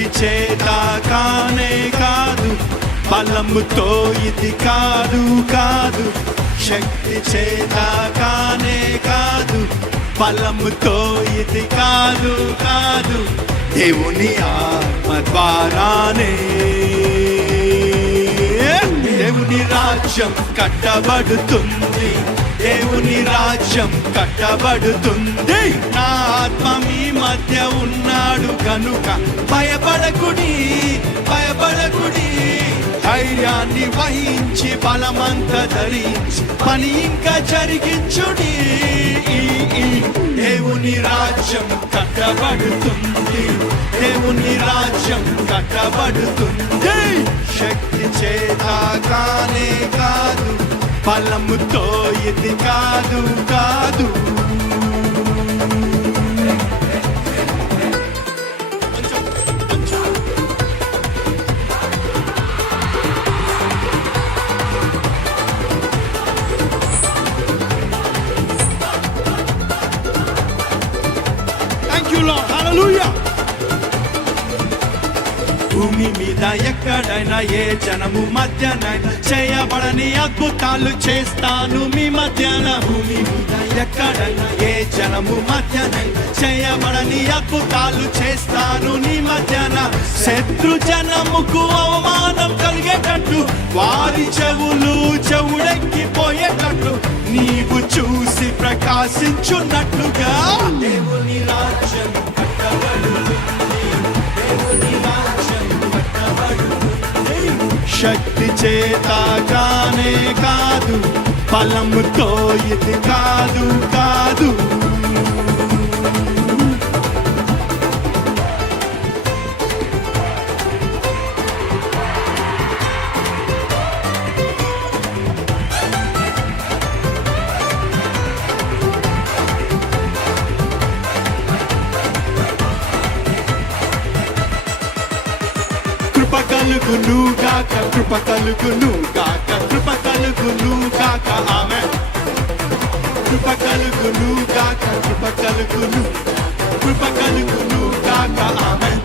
శక్తి చేత కానే కాదు, బలముతో ఇది కాదు కాదు. శక్తి చేత కానే కాదు, బలముతో ఇది కాదు కాదు. దేవుని ఆత్మ ద్వారానే దేవుని రాజ్యం కట్టబడుతుంది, దేవుని రాజ్యం కట్టబడుతుంది. నా ఆత్మ మీ మధ్య ఉన్నాడు కనుక భయపడకుడి భయపడకుడి. ధైర్యాన్ని వహించి బలమంత ధరించి పని ఇంకా జరిగించుడి. దేవుని రాజ్యం కట్టబడుతుంది, దేవుని రాజ్యం కట్టబడుతుంది. శక్తి చేత కానే కాదు, బలముతో ఇది కాదు కాదు. Thank you, Lord. Hallelujah. భూమి మీద ఎక్కడైనా ఏ జనము మధ్యనైనా చేయబడని అద్భుతాలు చేస్తాను మీ మధ్యన. భూమి మీద ఎక్కడైనా ఏ జనము మధ్యనైనా చేయబడని అద్భుతాలు చేస్తాను నీ మధ్యన. శత్రు జనముకు అవమానం కలిగేటట్టు, వారి చెవులు చెవుడెక్కిపోయేటట్టు నీవు చూసి ప్రకాశించున్నట్లుగా దేవుని రాజ్యం కట్టబడుతుంది, దేవుని రాజ్యం కట్టబడుతుంది. శక్తి చేత కానే కాదు, బలముతో ఇది కాదు కాదు. కృప కలుగును గాక, కృప కలుగును గాక, కృప కలుగును గాక. ఆమేన్. కృప కలుగును గాక, కృప కలుగును, కృప కలుగును గాక. ఆమేన్.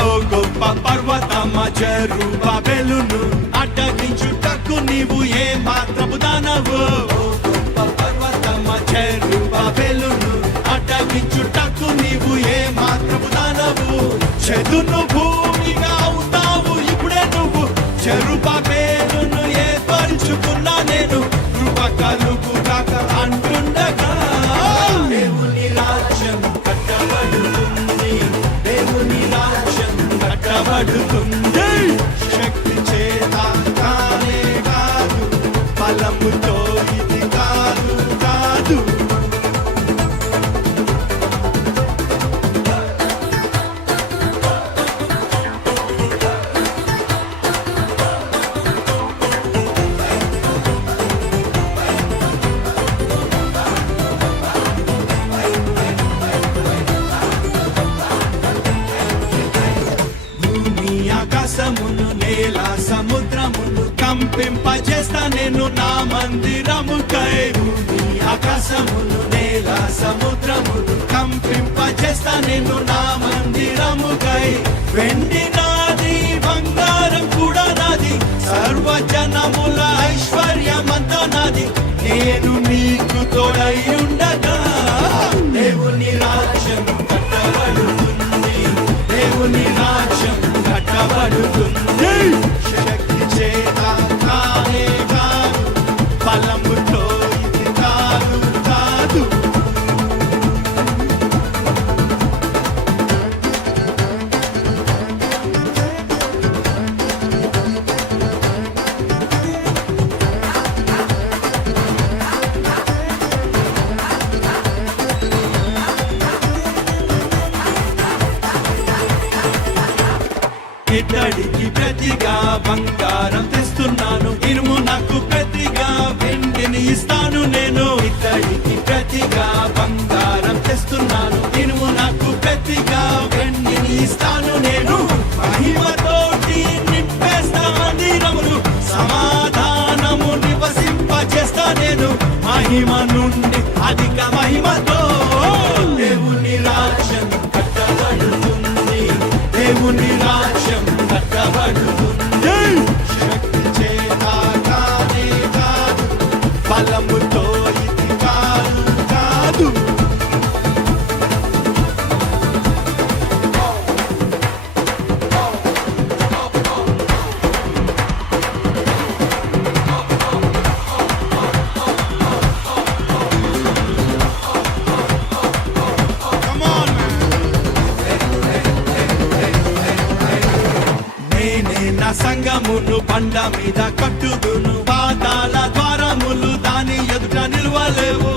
ఓ గొప్ప పర్వతమా జెరుబాబెలును అడ్డగించుటకు నీవు ఏ మాత్రపు దానవు. ఓ గొప్ప పర్వతమా జెరుబాబెలును అడ్డగించుటకు నీవు ఏ మాత్రపు దానవు. చెదును భూమిగా అవుతావు ఇప్పుడే నువ్వు, జెరుబాబెలును ఏర్పరుచుకున్నా నేను. కృప కలుగుగాక అంటుండగా దేవుని రాజ్యం కట్టబడుతుంది, దేవుని రాజ్యం కట్టబడుతుంది. శక్తి చేత కానే కాదు, బలముతో ఇది కాదు కాదు. ఆకాశమును నేల సముద్రమును కంపింపజేస్తా నేను నా మందిరముకై. భూమి ఆకాశమును నేల సముద్రమును కంపింపజేస్తా నేను నా మందిరముకై. వెండి నాది, బంగారం కూడా నాది, సర్వజనముల ఐశ్వర్యమంతా నాది. నేను నీకు తోడై ఉండగా దేవుని రాజ్యం కట్టబడుతుంది, దేవుని రాజ్యం కట్టబడుతుంది. శక్తి చేత కానే కాదు, బలముతో ఇది కాదు కాదు. ఇతడికి ప్రతిగా బంగారం తెస్తున్నాను, ఇనుము నాకు ప్రతిగా వెండిని ఇస్తాను నేను. ఇతడికి ప్రతిగా బంగారం తెస్తున్నాను, ఇనుము నాకు ప్రతిగా వెండిని ఇస్తాను నేను. మహిమతోటి నింపేస్తా మందిరమును, సమాధానము నివసింపజేస్తా నేను. మహిమ నుండి అధిక మహిమతో దేవుని రాజ్యం కట్టబడుతుంది, కట్టబడుతుంది. శక్తి చేత కానే కాదు, బలముతో ఇది కాదు కాదు. నా సంగమును బండ మీద కట్టుదును, పాతాళ ద్వారములు దాని ఎదుట నిలవలేవు.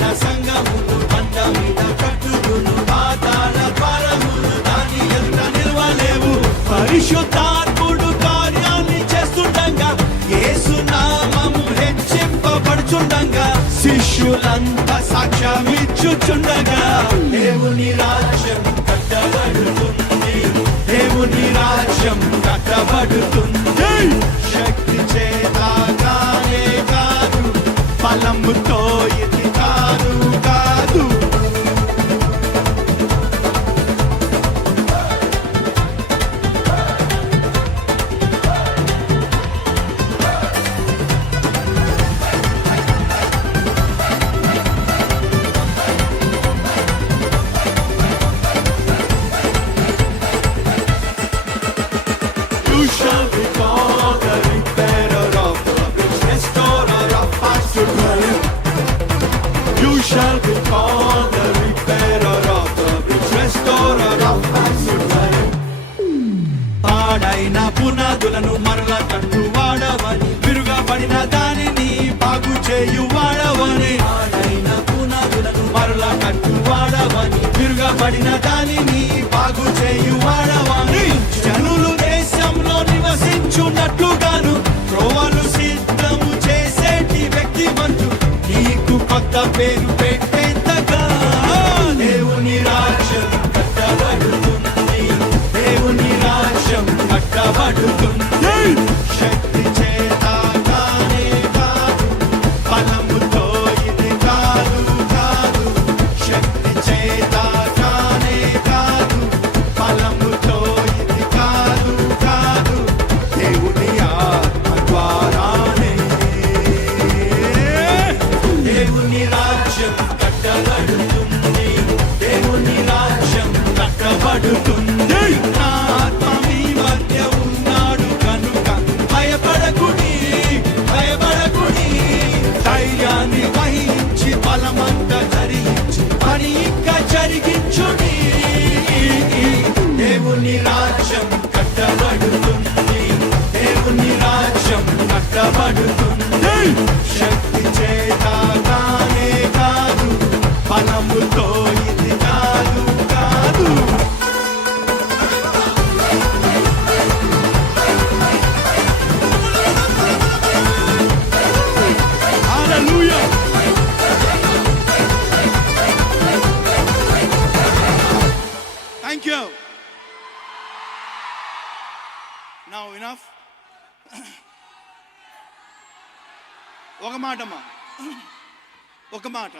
నా సంగమును బండ మీద కట్టుదును, పాతాళ ద్వారములు దాని ఎదుట నిలవలేవు. పరిశుద్ధాత్ముడు కార్యాన్ని చేస్తుండగా, యేసు నామము హెచ్చింపబడుచుండగా, శిష్యులంతా సాక్ష్యమిచ్చుచుండగా, దేవుని రాజ్యం కట్టబడుతుంది, దేవుని రాజ్యం కట్టబడుతుంది. శక్తి చేత కానే కాదు, బలముతో ఇది కాదు కాదు. You shall be called the repairer of the breach, restorer of past dwelling. You shall be called the repairer of the breach, restorer of past dwelling. పాడైన పునాదులను మరల కట్టువాడవని, విరుగబడిన దానిని బాగు చేయువాడవని. పాడైన పునాదులను మరల కట్టువాడవని, విరుగబడిన దానిని బాగు చేయువాడవని. జనులు దేశంలో నివసించున్నట్లుగాను త్రోవలు సిద్ధము చేసేటి వ్యక్తిమంతు, నీకు కొత్త పేరు పెట్టేంతగా. దేవుని రాజ్యం కట్టబడుతుంది, దేవుని రాజ్యం కట్టబడుతుంది. శక్తి చేత కానే కాదు, బలముతో ఇది కాదు కాదు. శక్తి చేత కానే కాదు, బలముతో ఇది కాదు కాదు. దేవుని ఆత్మ ద్వారానే దేవుని రాజ్యం కట్టబడుతుంది, దేవుని రాజ్యం కట్టబడుతుంది. నా ఆత్మ మీ మధ్య ఉన్నాడు కనుక భయపడకుడి, భయపడకుడి. ధైర్యాన్ని వహించి బలమంతా ధరించి పని ఇంకా జరిగించుడి. దేవుని రాజ్యం కట్టబడుతుంది, దేవుని రాజ్యం కట్టబడుతుంది. శక్తి చేత కానే కాదు, బలముతో ఇది కాదు కాదు. Hallelujah. Thank you. Now enough. ఒక మాట